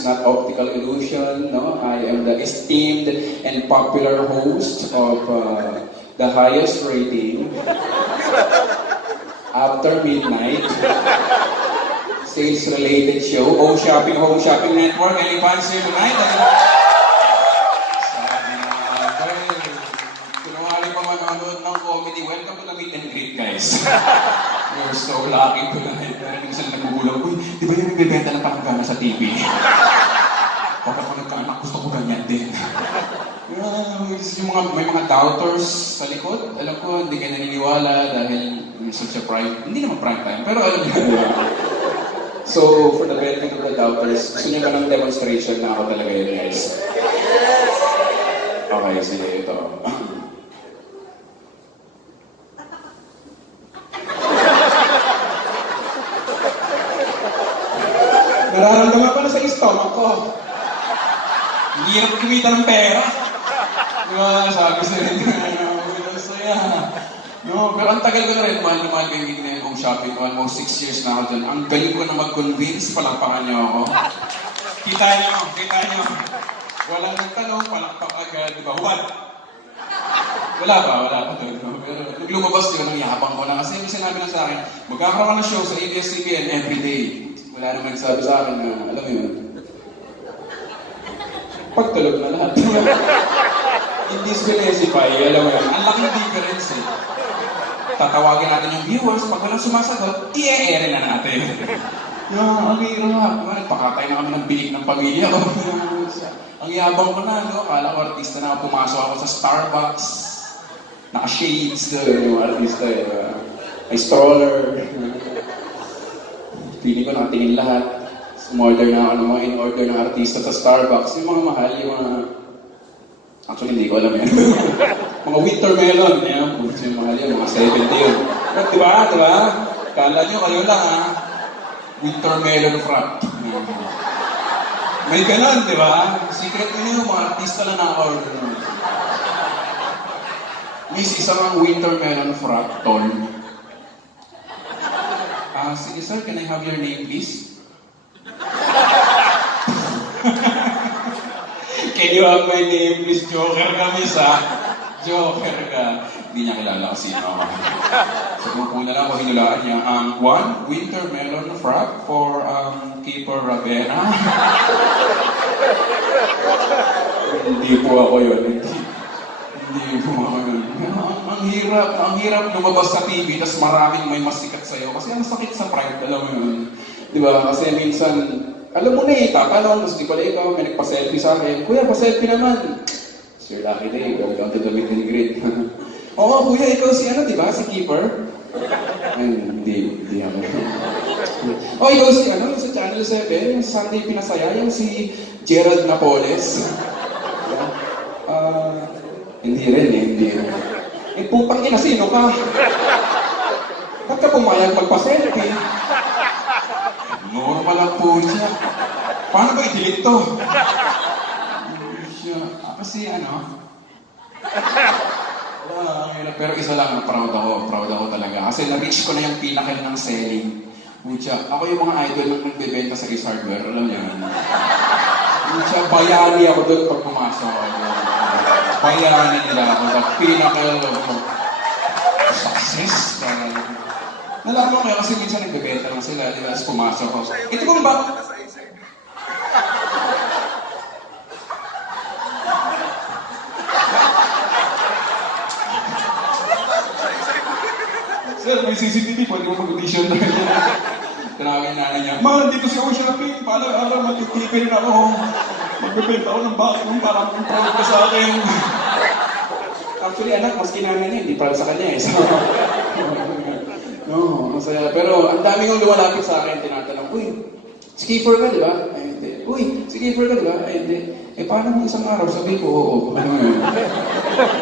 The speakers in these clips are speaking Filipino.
is not optical illusion, no? I am the esteemed and popular host of the highest rating after midnight sales-related show, Home Shopping Network. Any fans here tonight? Sabi na, well, kunwari pa manonood ng comedy, welcome to the meet and greet, guys. You're so lucky tonight. Pero minsan nagugulang, uy, di ba yung nagbibenta ng panggana sa TV? Kapag ako nagkaanak, gusto ko ganyan din. May mga doubters sa likod. Alam ko, hindi kayo naniniwala dahil such a prime. Hindi naman prime time, pero alam niyo. So, for the benefit of the doubters, gusto niyo ba ng demonstration na ako talaga yun, guys? Okay, sige, ito. Nararamdaman ko na sa stomach ko. Hindi hirap kumita ng pera. Diba, sabi sa rin, saya. No, pero ang tagal ko na rin, mahal na mahal ko yung giginayin kong shopping. Almost 6 years na ako dun. Ang galing ko na mag-convince, palakpakan niyo ako. Kita niyo. Walang nagtanong, palakpak agad. Diba, hubad? Wala pa talaga. Pero nung lumabas yun, ang yabang ko na. Kasi yung sinabi na sa akin, magkakaroon ka ng show sa ABS-CBN everyday. Wala naman nagsabi sa akin na, alam mo yun, pagtulog na lahat. Hindi specify, alam mo yun, ang laking difference eh. Tatawagin natin yung viewers, pag walang sumasagot, i-e-ere na natin. Ang hirap. Nagpakatay na kami ng bilik ng pamilya ko. Ang yabang ko na, no? Kala ko artista na pumasok ako sa Starbucks. Naka-shades, yung artista eh. May stroller. Pili ko nakatingin lahat. Umorder na ako ng mga in-order ng artista sa Starbucks. Yung mga mahal, yung mga... Actually, hindi ko alam yan. Mga winter melon. Yan, yung mahal yan, mga 70 yun. But, diba? Kala nyo, kayo lang ha. Winter melon frap. May ganun, diba? Secret nyo, mga artista lang naka-order. Miss, isang winter melon frap, tol. Sige sir, can I have your name please? Can you have my name please? Joker ka, miss ha? Joker ka. Hindi niya kilala kasi sino ako. So kung na lang ako hinulaan niya, one winter melon frap for Keeper Ravena. Hindi po ako yun. Hindi po ako yun. Ang hirap lumabas sa TV, tas maraming may masikat sa'yo. Kasi ang sakit sa pride, alam mo yun. Diba? Kasi minsan, alam mo na eh, tatanong, tapos di pala ikaw, may nagpa-selfie sa akin. Kuya, pa-selfie naman. Sir Lucky Day, welcome to the meet and greet. Oo, kuya, ikaw si ano, diba? Si Keeper? Ay, hindi ako. Oh, ikaw si ano, sa Channel 7, yung sa Sunday Pinasaya, yung si Gerald Napoles. Hindi rin. Eh, putang ina, sino ka? Ba't ka pumayag magpa-selfie? Normal lang po siya. Paano ba i-delete to? Kasi ano? Pero isa lang, proud ako talaga. Kasi na-reach ko na yung pinakil ng selling. Ako yung mga idol nang nagbebenta sa Ace Hardware, alam niyo yan. Bayani ako doon pag pumasok. Bayani nila ako sa pinakil success. Nalaman ko kasi minsan nagbebenta lang sila, di ba? Tapos pumasok ako. Ito kung ba? Sir, may CCTV, pwede mo mag-audition na rin. Tinawagin nanay niya, Ma, dito si Ocean Shopping, paano matitipin ako? Magbebenta ako ng vacuum para mag-proud ka sa akin. Actually, anak, mas kinanay niya, hindi para sa kanya eh. So, no, masaya. Pero ang dami kong lumalapit sa akin, tinatanong, uy, skipper ka, di ba? Ay, hindi. Uy, skipper ka, di ba? Ay, hindi. Eh, paano mo isang araw? Sabi ko, oo. Ano yun?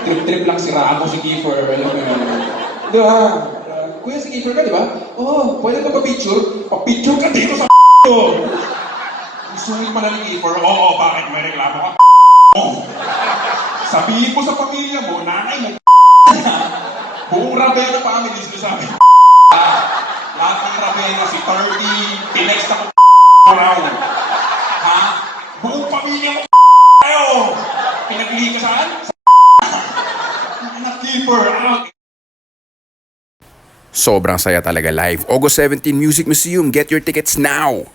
Trip-trip lang siraan ko si Kiefer. Alam mo yun. Di ba? Kuya, skipper ka, di ba? Oo, pwede ba pa-picture? Pa-picture ka dito sa ko! Sungit pa na ni Kiefer. Oo, bakit may reklamo ka? Sabihin mo sa pamilya mo, nanay mo, buong Ravena family, sabi, lahat ng Ravena, si 30, pinext ako raw. Ha? pili mo kayo! Pinagpili ka saan? Sa keeper, Sobrang saya talaga live. August 17 Music Museum. Get your tickets now!